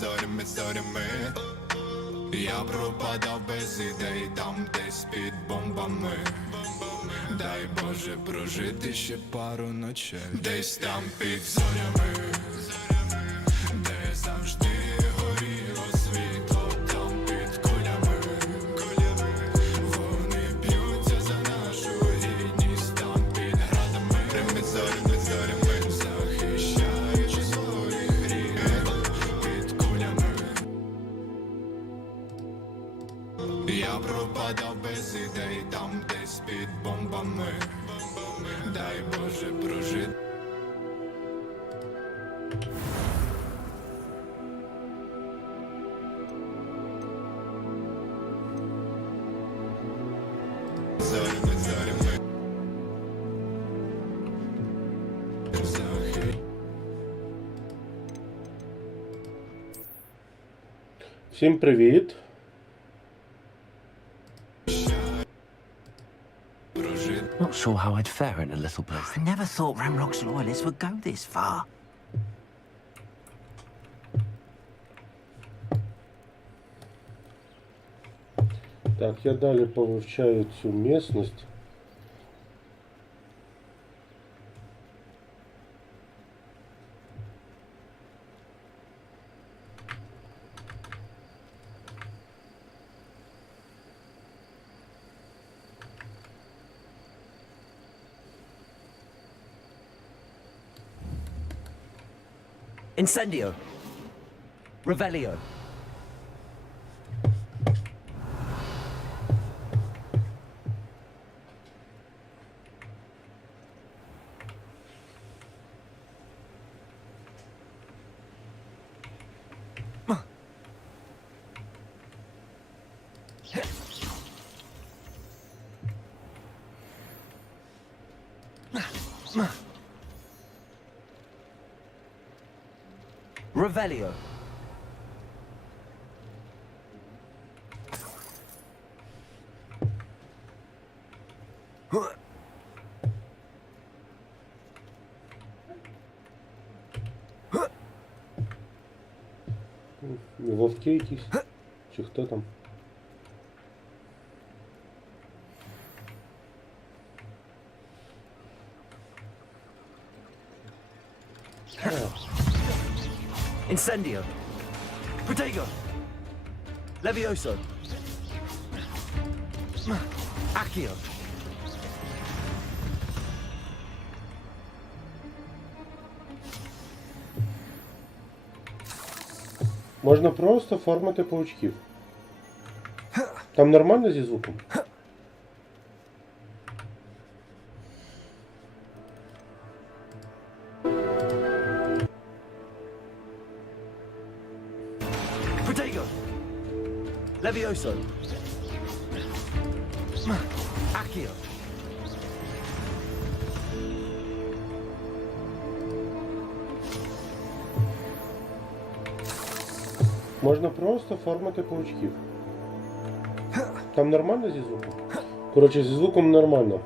зорями, зорями. Я пропадав без ідей там десь під бомбами. Дай Боже прожити ще пару ночей десь там під зорями, де завжди горіло світло, там під кулями. Вони б'ються за нашу гідність там під градами. Ми зорями, захищаючи свої гріхи під кулями. Я пропадав без ідей там десь під бомбами. Дай Боже прожити. Зорями, зорями. Всім привіт! Not sure how I'd fare in a little place. I never thought Ramrock's loyalists would go this far. Так, я далі повивчаю цю місцевість. Incendio. Revelio. Revelio. Вовки якісь? Чи хто там? Incendio. Protego. Levioso. Accio. Можна просто формати паучків. Там нормально зі звуком? Protego. Levioso. Accio. Можна просто формати паучків. Там нормально зі звуком? Коротше, зі звуком нормально.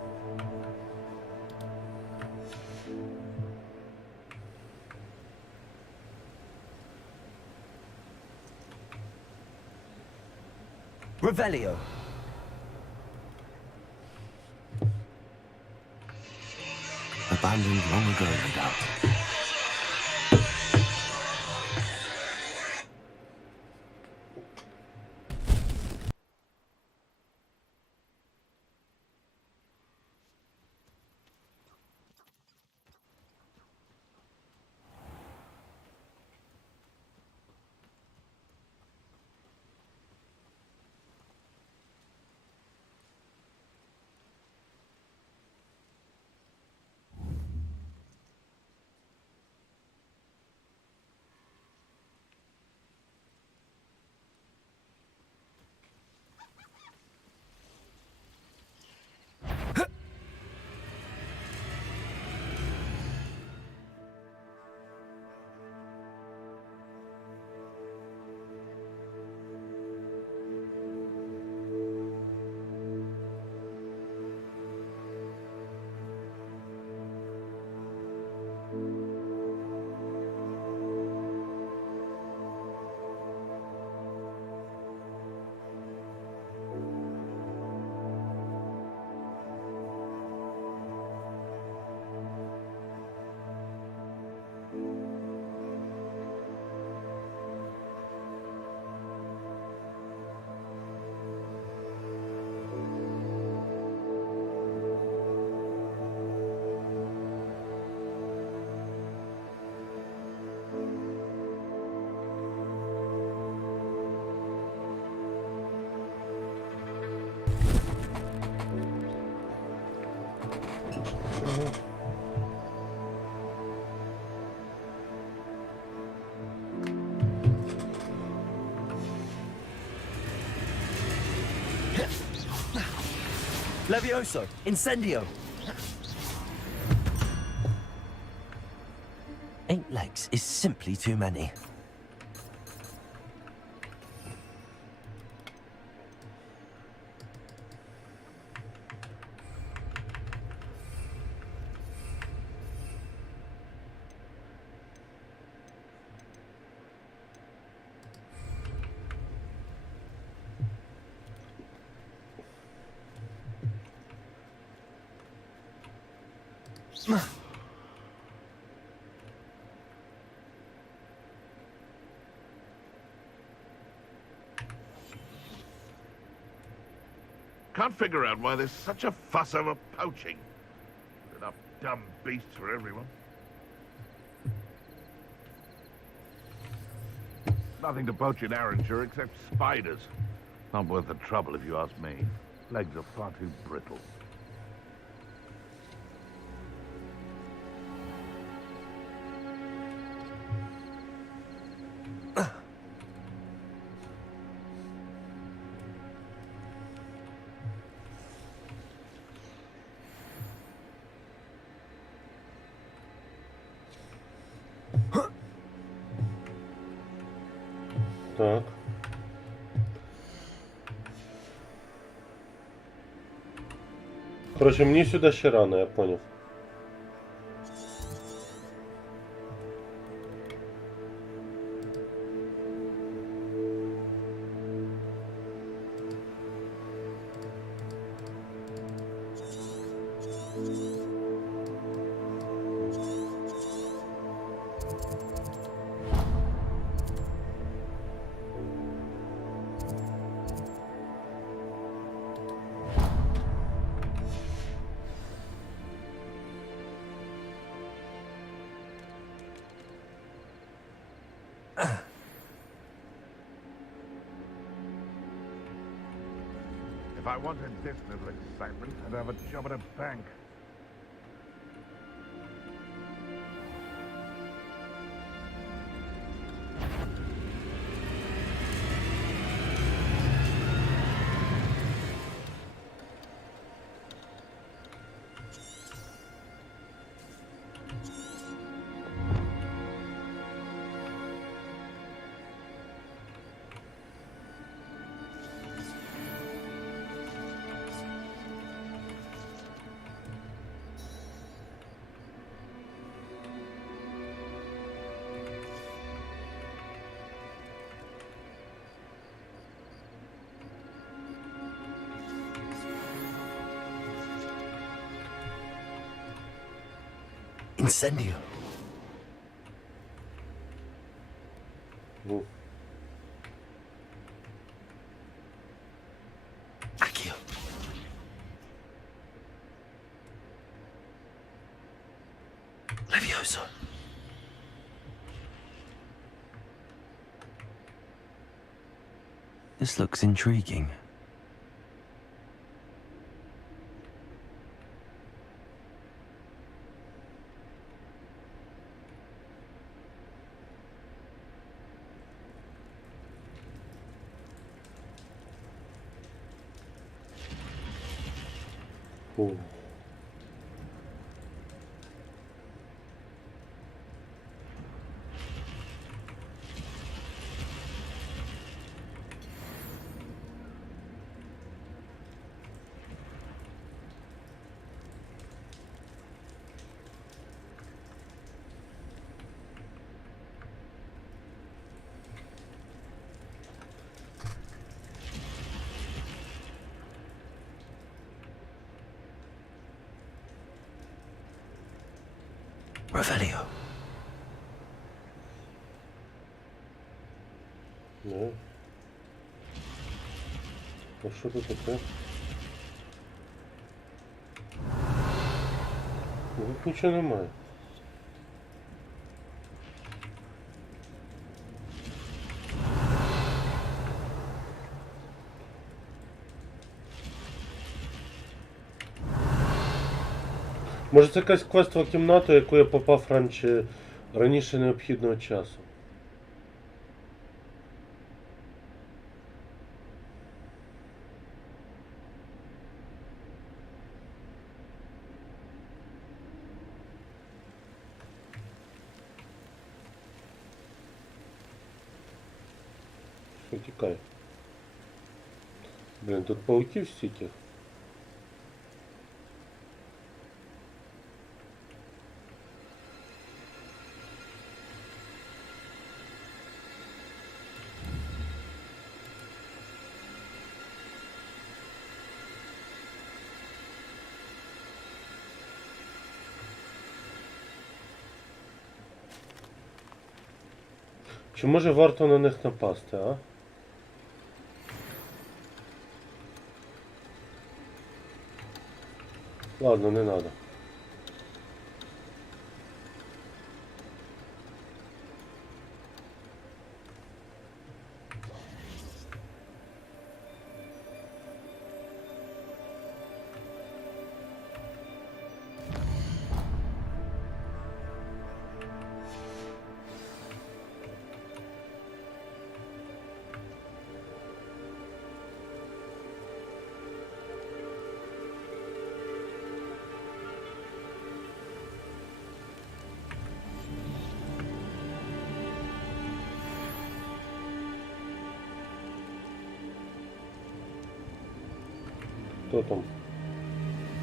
Revelio. Abandoned long ago, no doubt. Levioso! Incendio! 8 legs is simply too many. Can't figure out why there's such a fuss over poaching. Enough dumb beasts for everyone. Nothing to poach in Arranshire except spiders. Not worth the trouble if you ask me. Legs are far too brittle. Так. Короче, мне сюда ще рано, я понял. If I wanted this little excitement, I'd have a job at a bank. Incendio! Ну, Accio! Levioso! This looks intriguing. о. Revelio. Да. А що тут таке? Ну, тут нічого немає. Може це якась квестова кімната, яку я попав раніше необхідного часу. Потікай. Блін, тут пауків стільки. Чи може варто на них напасти, а? Ладно, не надо. Хто там?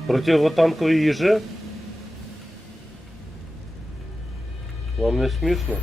Противотанкові їжі? Вам не смішно?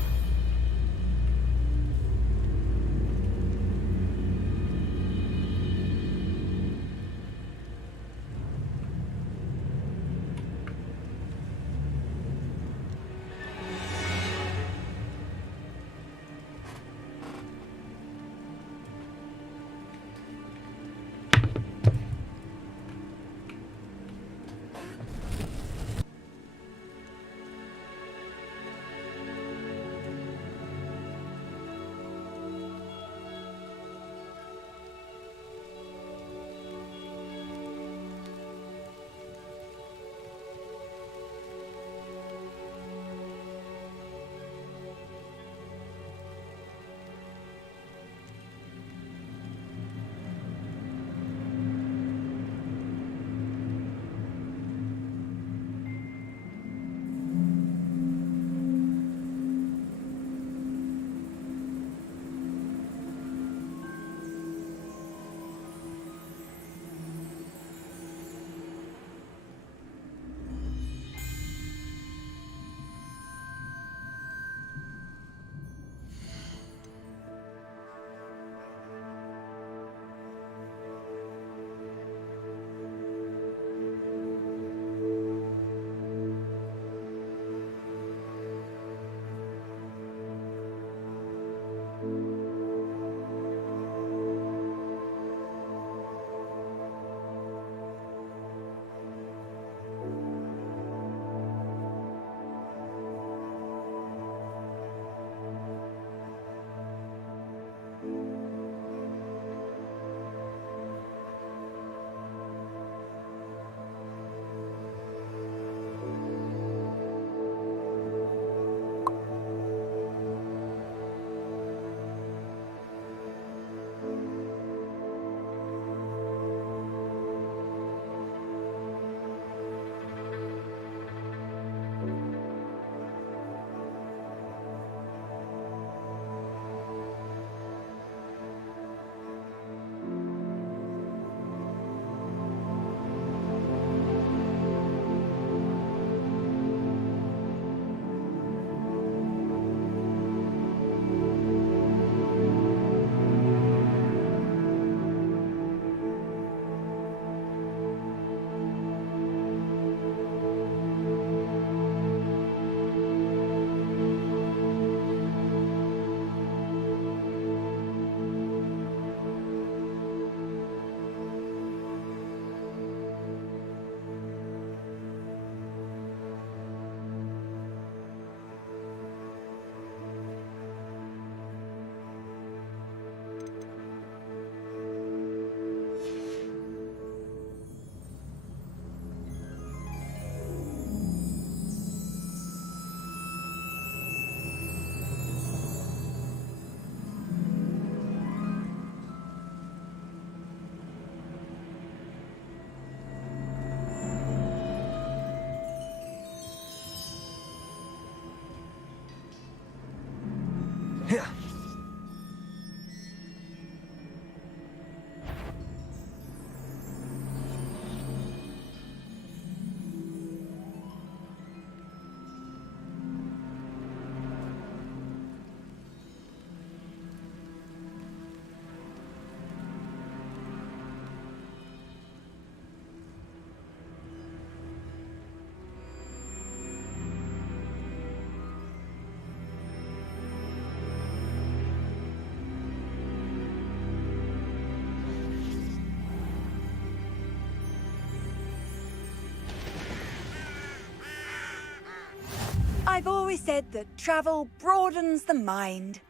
I've always said that travel broadens the mind.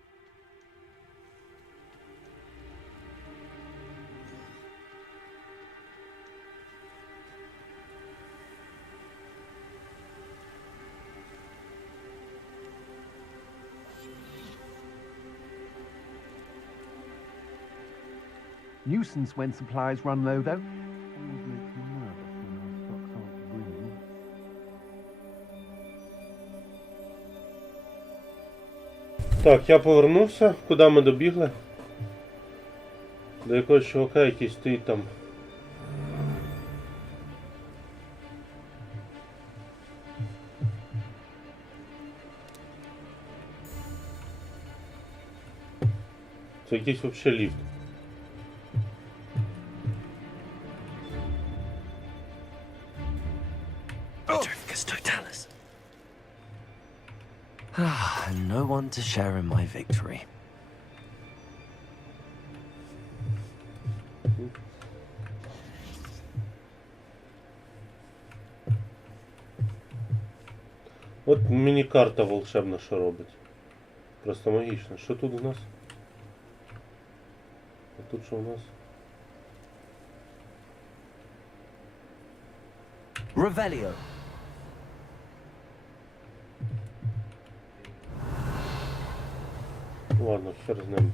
Nuisance when supplies run low, though. Так, я повернувся. Куди ми добігли? До якогось чувака, який стоїть там. Це якийсь взагалі ліфт. Petrificus totalis. Ah, and no one to share in my victory. От міні-карта волшебна, що робить. Просто магічно. Що тут у нас? А тут що у нас? Revelio. Ладно, хер з ним.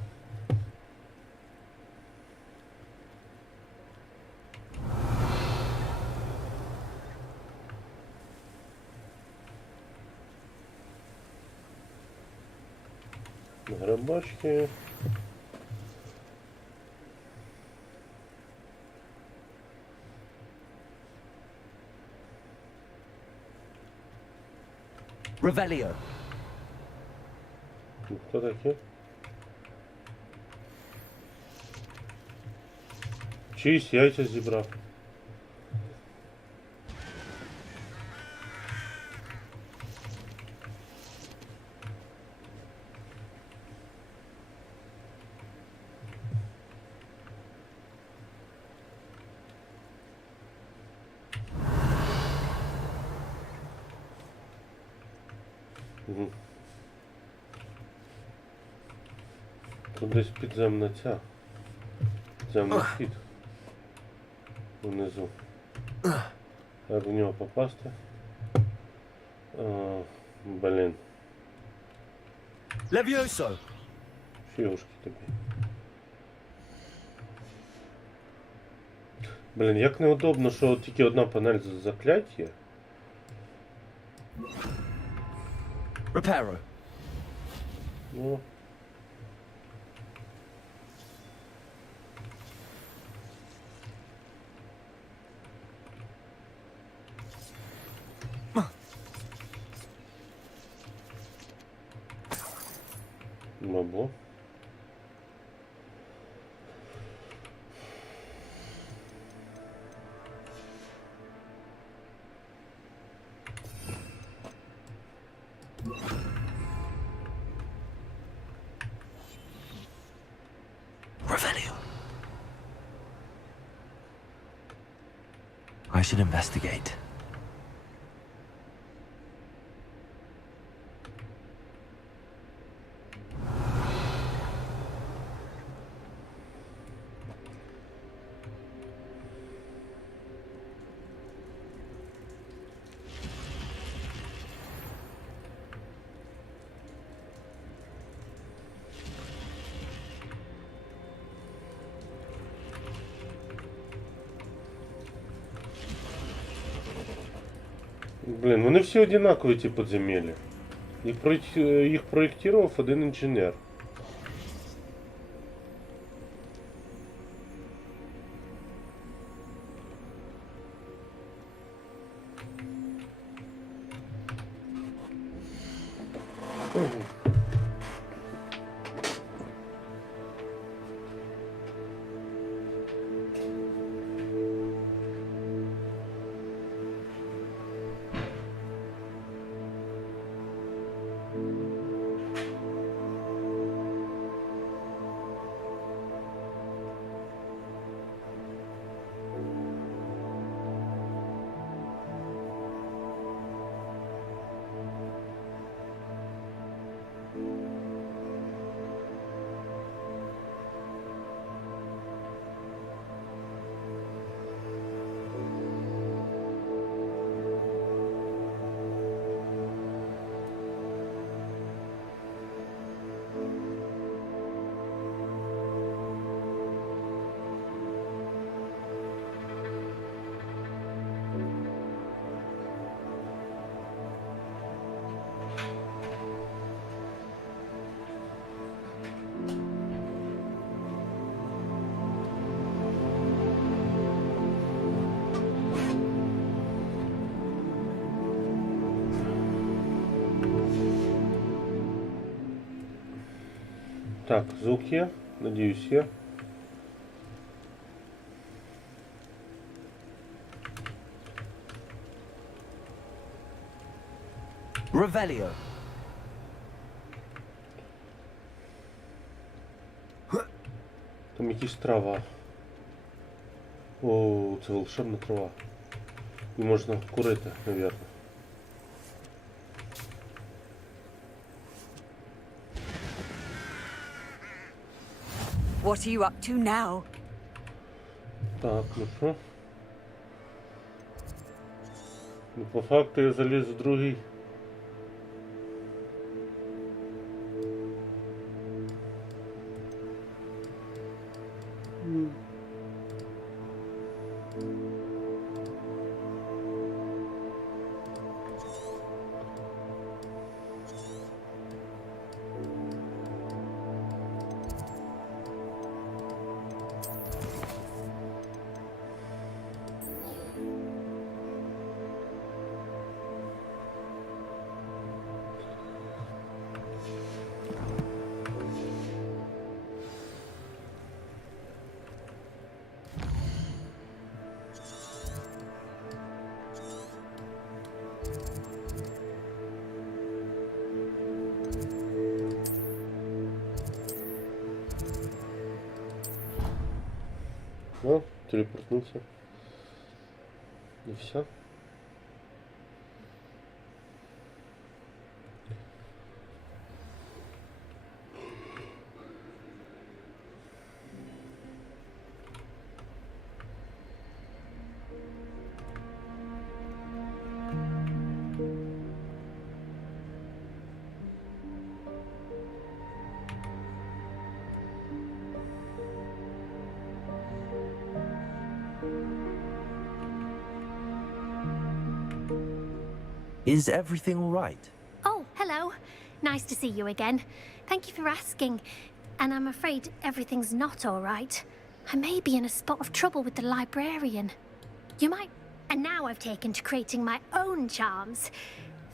Грибочки. Revelio. Хто такі? Чиїсь яйця зібрав. Угу. Тут десь підземна ця. Підземний хід. Внизу. Як в нього попасти? Блін. Levioso. Фігушки тобі. Блін, як неудобно, що тільки одна панель закляття. Reparo. Ну. Бабло. Revelio. I should investigate. Блін, вони всі одинакові, ці подземелля. Їх проєктував один інженер. Так, звук є? Надіюсь, є. Revelio. Там якась трава. О, це волшебна трава. І можна курити, мабуть. What are you up to now? Так, ну що? Ну, по факту я заліз в другий. Ну, телепортнулся. И все. Is everything all right? Oh, hello. Nice to see you again. Thank you for asking. And I'm afraid everything's not all right. I may be in a spot of trouble with the librarian. You might... And now I've taken to creating my own charms.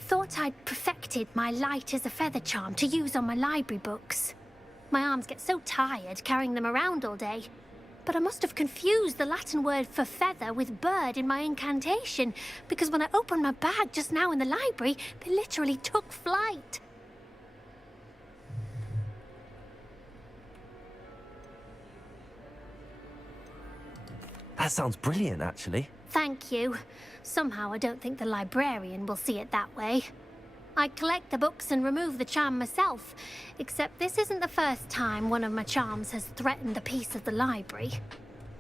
Thought I'd perfected my light as a feather charm to use on my library books. My arms get so tired carrying them around all day. But I must have confused the Latin word for feather with bird in my incantation, because when I opened my bag just now in the library, they literally took flight. That sounds brilliant, actually. Thank you. Somehow I don't think the librarian will see it that way. I collect the books and remove the charm myself, except this isn't the first time one of my charms has threatened the peace of the library.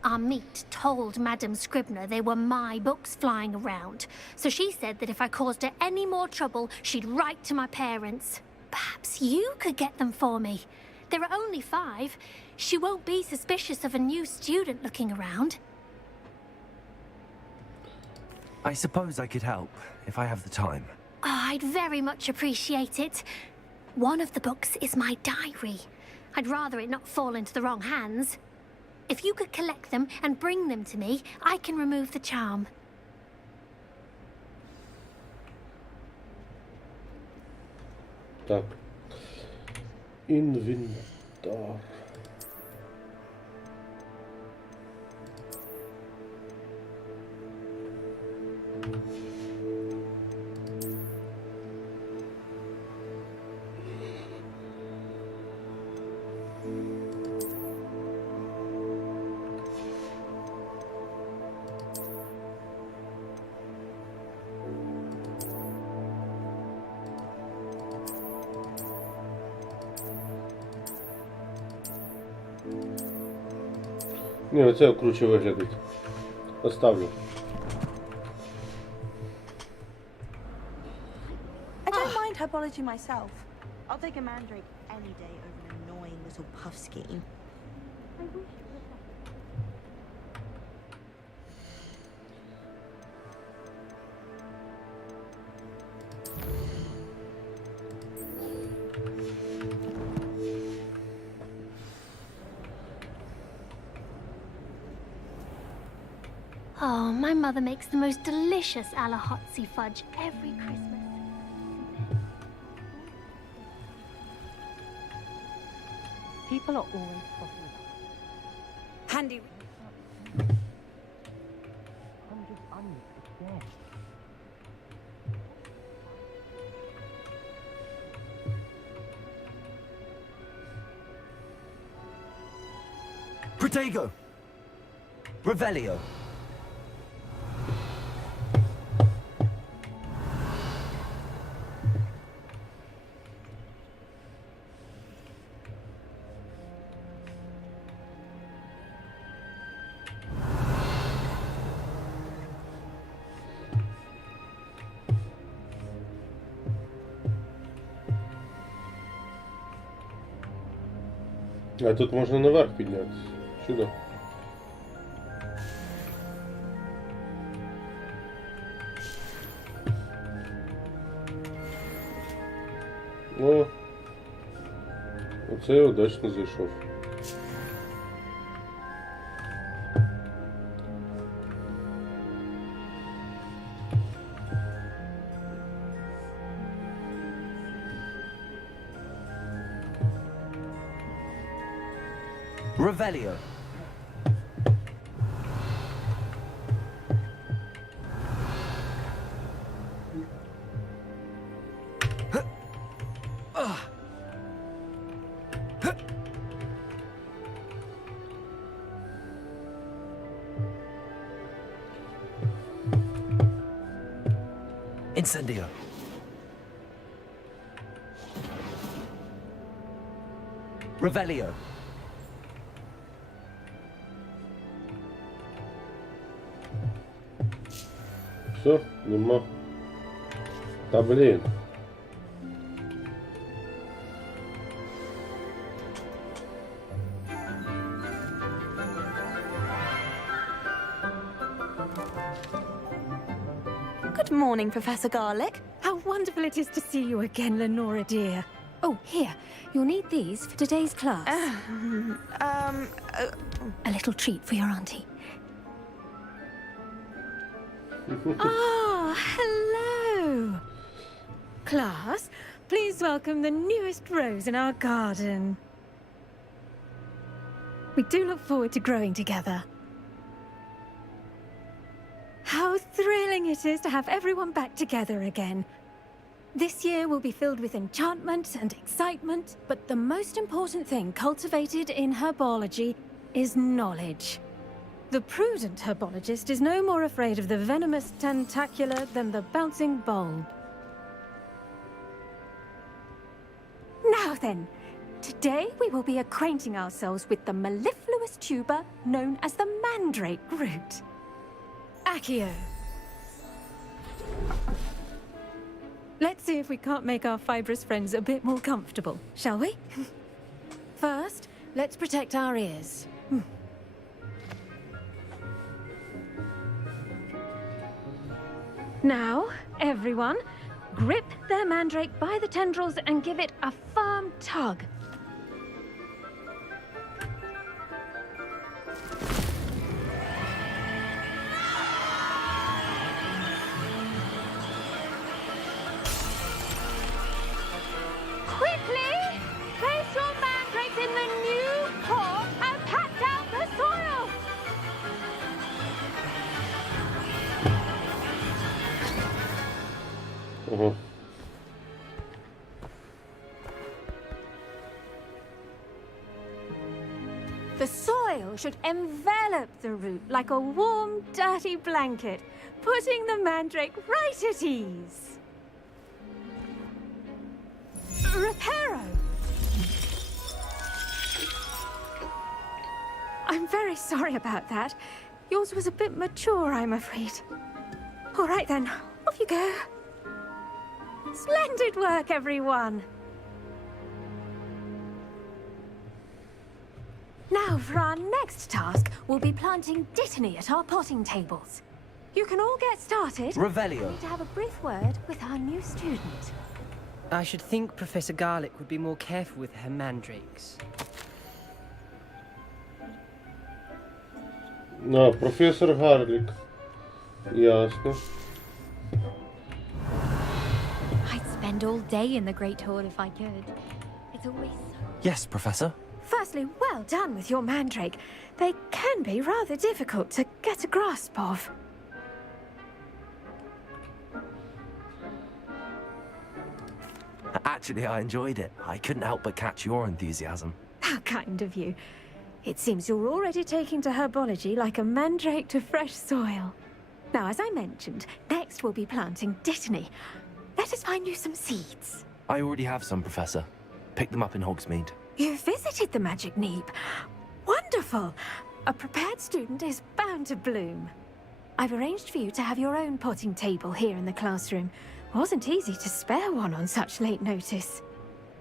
Our meet told Madame Scribner they were my books flying around, so she said that if I caused her any more trouble, she'd write to my parents. Perhaps you could get them for me. There are only 5. She won't be suspicious of a new student looking around. I suppose I could help, if I have the time. Oh, I'd very much appreciate it. One of the books is my diary. I'd rather it not fall into the wrong hands. If you could collect them and bring them to me, I can remove the charm. Так. Инвентарь. Ні, оце круче виглядить. Оставлю. I don't mind herbology myself. I'll take a mandrake any day over an annoying little puff scheme. I wish it was Oh, my mother makes the most delicious Alahotzi fudge every Christmas. People are always talking Handy. I'm just onions. It's dead. Protego! Revelio! А тут можна наверх піднятися. Сюди. О, оце я удачно зайшов. Revelio! Incendio! Revelio! Все, нема. Та блін. Good morning, Professor Garlic. How wonderful it is to see you again, Lenora dear. Oh, here. You'll need these for today's class. A little treat for your auntie. Ah, hello. Class, please welcome the newest rose in our garden. We do look forward to growing together. How thrilling it is to have everyone back together again. This year will be filled with enchantment and excitement, but the most important thing cultivated in herbology is knowledge. The prudent herbologist is no more afraid of the venomous tentacular than the bouncing bulb. Now then, today we will be acquainting ourselves with the mellifluous tuber known as the mandrake root. Accio. Let's see if we can't make our fibrous friends a bit more comfortable, shall we? First, let's protect our ears. Now, everyone, grip their mandrake by the tendrils and give it a firm tug. Quickly! Place your mandrakes in the new pot and pat down the soil! Ого. The soil should envelop the root like a warm, dirty blanket, putting the mandrake right at ease. Reparo! I'm very sorry about that. Yours was a bit mature, I'm afraid. All right then, off you go. Splendid work, everyone! Now, for our next task, we'll be planting dittany at our potting tables. You can all get started. Revelio. We need to have a brief word with our new student. I should think Professor Garlic would be more careful with her mandrakes. А, профессор Гарлик. Ясно. I'd spend all day in the Great Hall if I could. It's always so... Yes, Professor. Firstly, well done with your mandrake. They can be rather difficult to get a grasp of. Actually, I enjoyed it. I couldn't help but catch your enthusiasm. How kind of you. It seems you're already taking to herbology like a mandrake to fresh soil. Now, as I mentioned, next we'll be planting dittany. Let us find you some seeds. I already have some, Professor. Picked them up in Hogsmeade. You visited the Magic Neep. Wonderful! A prepared student is bound to bloom. I've arranged for you to have your own potting table here in the classroom. Wasn't easy to spare one on such late notice.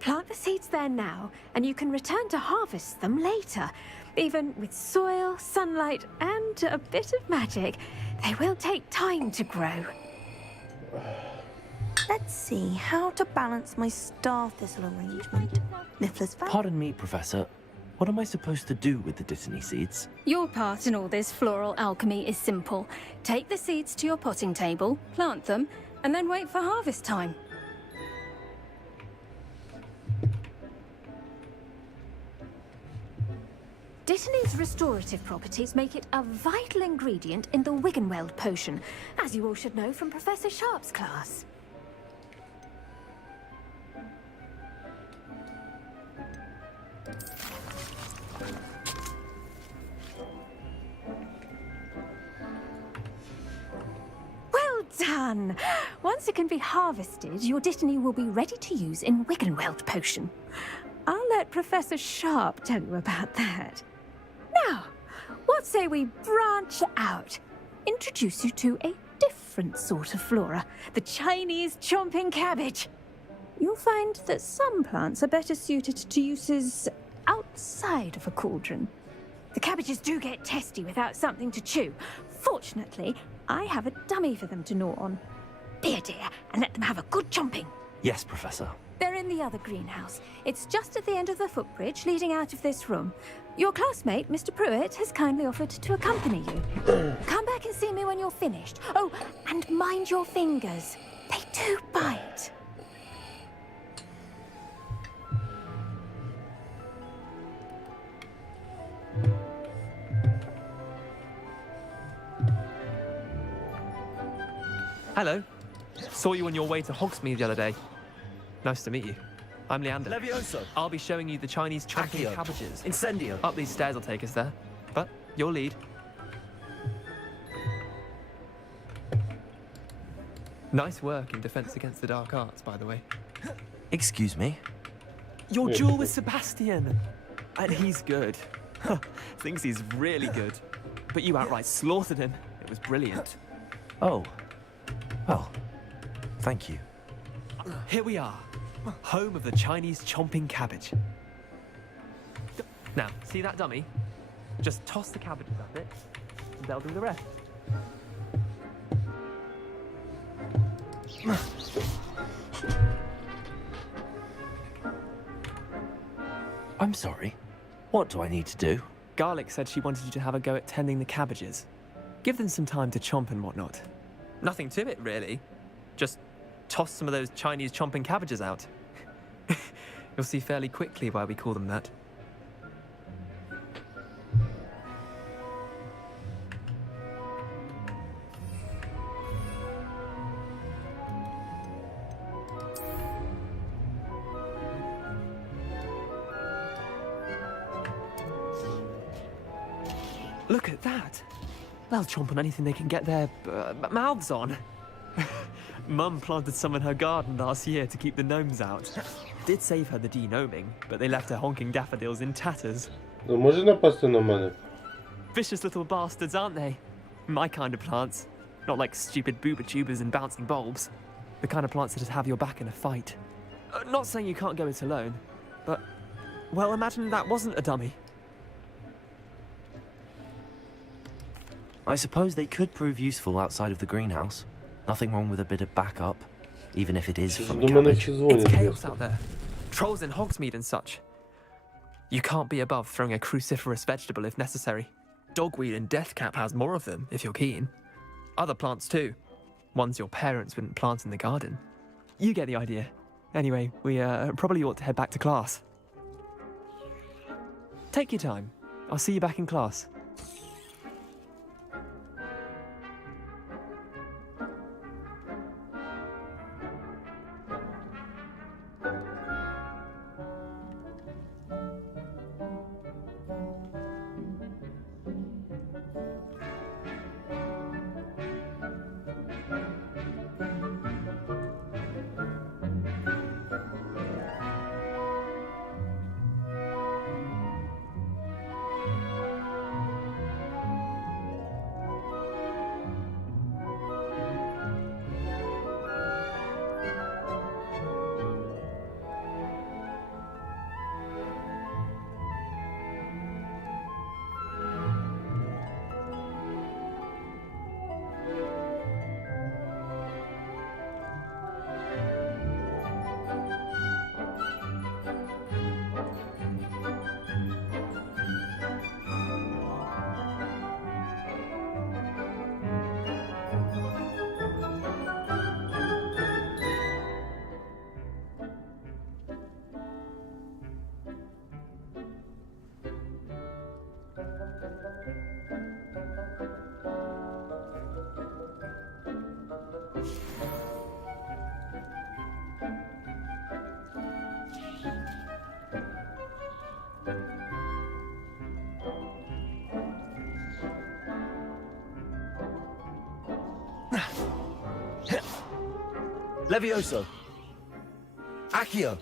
Plant the seeds there now, and you can return to harvest them later. Even with soil, sunlight, and a bit of magic, they will take time to grow. Let's see how to balance my star thistle arrangement. Niffler's fan. Pardon me, Professor. What am I supposed to do with the dittany seeds? Your part in all this floral alchemy is simple. Take the seeds to your potting table, plant them, and then wait for harvest time. Dittany's restorative properties make it a vital ingredient in the Wiggenweld potion, as you all should know from Professor Sharp's class. Well done! Once it can be harvested, your dittany will be ready to use in Wiggenweld potion. I'll let Professor Sharp tell you about that. Now, what say we branch out? Introduce you to a different sort of flora, the Chinese chomping cabbage. You'll find that some plants are better suited to uses outside of a cauldron. The cabbages do get testy without something to chew. Fortunately, I have a dummy for them to gnaw on. Be a dear and let them have a good chomping. Yes, Professor. They're in the other greenhouse. It's just at the end of the footbridge leading out of this room. Your classmate, Mr. Pruitt, has kindly offered to accompany you. Come back and see me when you're finished. Oh, and mind your fingers. They do bite. Hello. Saw you on your way to Hogsmeade the other day. Nice to meet you. I'm Leander. Levioso. I'll be showing you the Chinese chomping Accio. cabbages. Incendio. Up these stairs will take us there. But your lead. Nice work in Defense Against the Dark Arts, by the way. Excuse me? Your duel with Sebastian! And he's good. Thinks he's really good. But you outright slaughtered him. It was brilliant. Oh. Well, thank you. Here we are. Home of the Chinese chomping cabbage. Now, see that dummy? Just toss the cabbages at it, and they'll do the rest. I'm sorry. What do I need to do? Garlic said she wanted you to have a go at tending the cabbages. Give them some time to chomp and whatnot. Nothing to it, really. Just toss some of those Chinese chomping cabbages out. You'll see fairly quickly why we call them that. Look at that! They'll chomp on anything they can get their mouths on. Mum planted some in her garden last year to keep the gnomes out. Did save her the de-gnoming, but they left her honking daffodils in tatters. No może napasty na мене. Vicious little bastards, aren't they? My kind of plants. Not like stupid booba tubers and bouncing bulbs. The kind of plants that'd have your back in a fight. Not saying you can't go it alone, but... well, imagine that wasn't a dummy. I suppose they could prove useful outside of the greenhouse. Nothing wrong with a bit of backup, even if it is from a Do мене cabbage. ще дзвонять. It's chaos out there. Trolls in Hogsmeade and such. You can't be above throwing a cruciferous vegetable if necessary. Dogweed and deathcap has more of them, if you're keen. Other plants too. Ones your parents wouldn't plant in the garden. You get the idea. Anyway, we probably ought to head back to class. Take your time. I'll see you back in class. Levioso. Accio.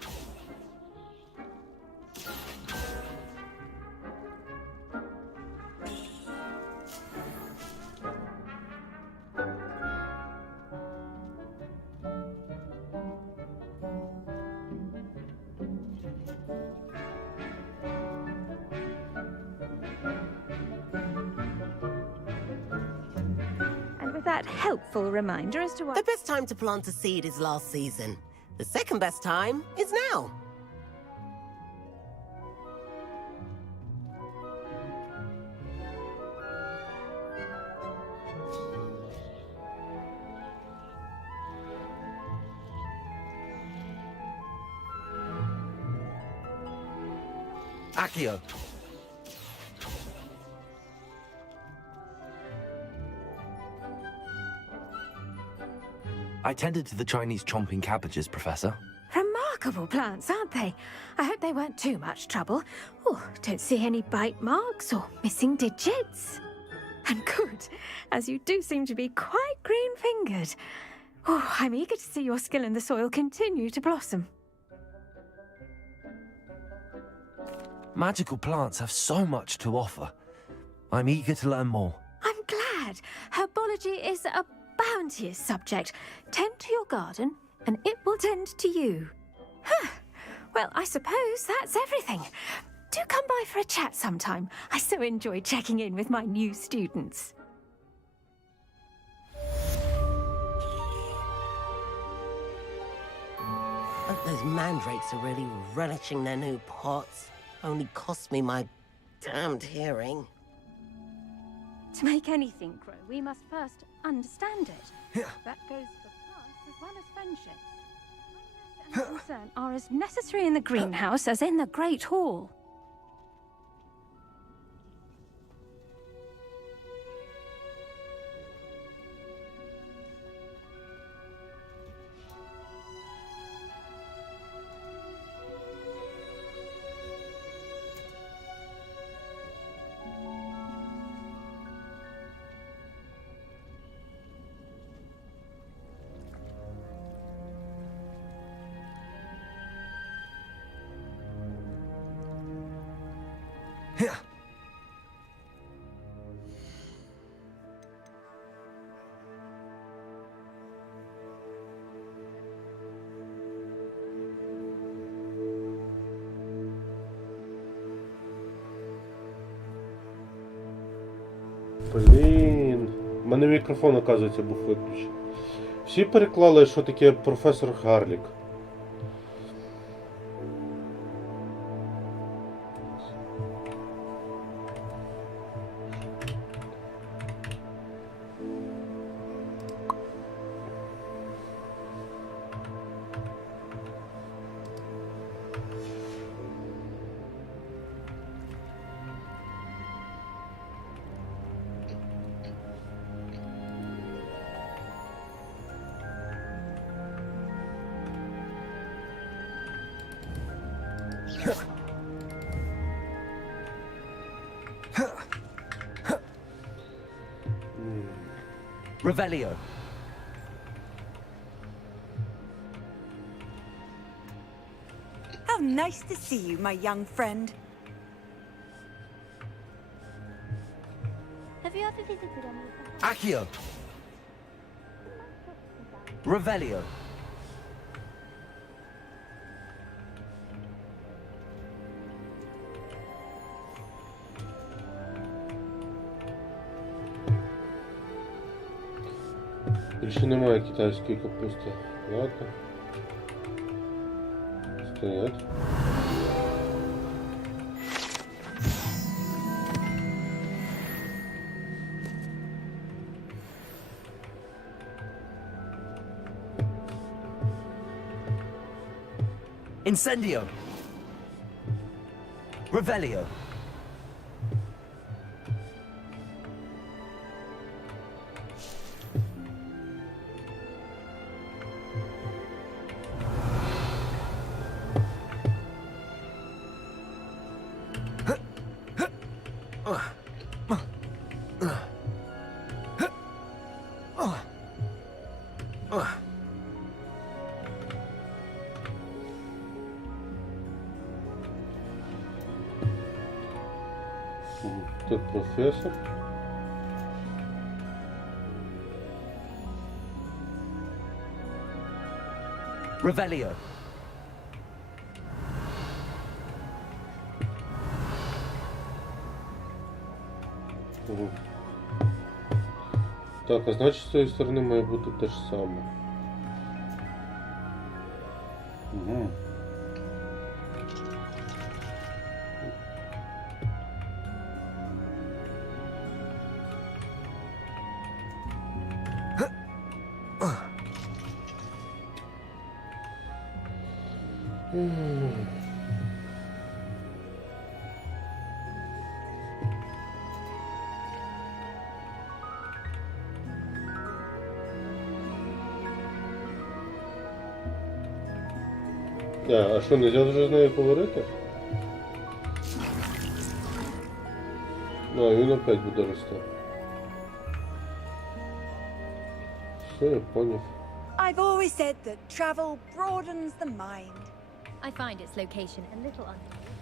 And with that helpful reminder as to what... The best time to plant a seed is last season. The second best time is now. Accio. I tended to the Chinese chomping cabbages, Professor. Remarkable plants, aren't they? I hope they weren't too much trouble. Oh, don't see any bite marks or missing digits. And good, as you do seem to be quite green-fingered. Oh, I'm eager to see your skill in the soil continue to blossom. Magical plants have so much to offer. I'm eager to learn more. I'm glad. Herbology is a bounteous subject. Tend to your garden, and it will tend to you. Huh. Well, I suppose that's everything. Do come by for a chat sometime. I so enjoy checking in with my new students. Those mandrakes are really relishing their new pots. Only cost me my damned hearing. To make anything grow, we must first understand it. That goes for plants as well as friendships. Kindness and concern are as necessary in the greenhouse as in the Great Hall. Блін, у мене мікрофон, оказується, був виключений. Всі переклали, що таке професор Гарлік. Revelio. How nice to see you, my young friend. Have you ever visited any of the Accio. Revelio. Більше немає китайської капусти. Ладно. Стоять. Incendio. Revelio. Тут професор. Revelio. Угу. Так, а значить з цієї сторони має бути те ж саме. Угу. А що, нельзя вже з нею говорити? Ну, а він опять буде рости. Все, я поняв. I've always said that travel broadens the mind. I find its location a little unusual.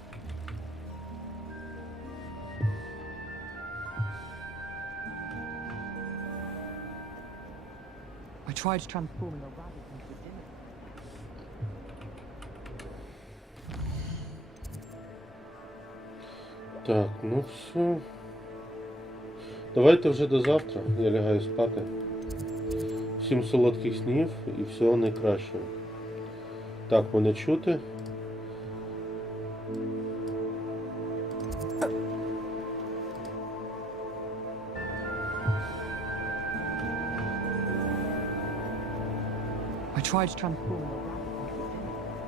I tried transforming a rabbit into a dinner. Так, ну все. Давайте вже до завтра. Я лягаю спати. Всім солодких снів і всього найкращого. Так, мене чути. I tried transforming a rabbit into a dinner.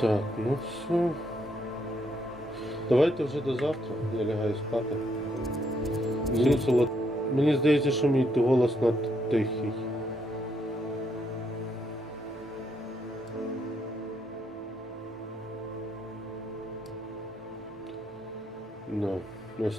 Так, ну все. Давайте вже до завтра. Я лягаю спати. Всім солод... Мені здається, що мій голос надтихий. Ну, ось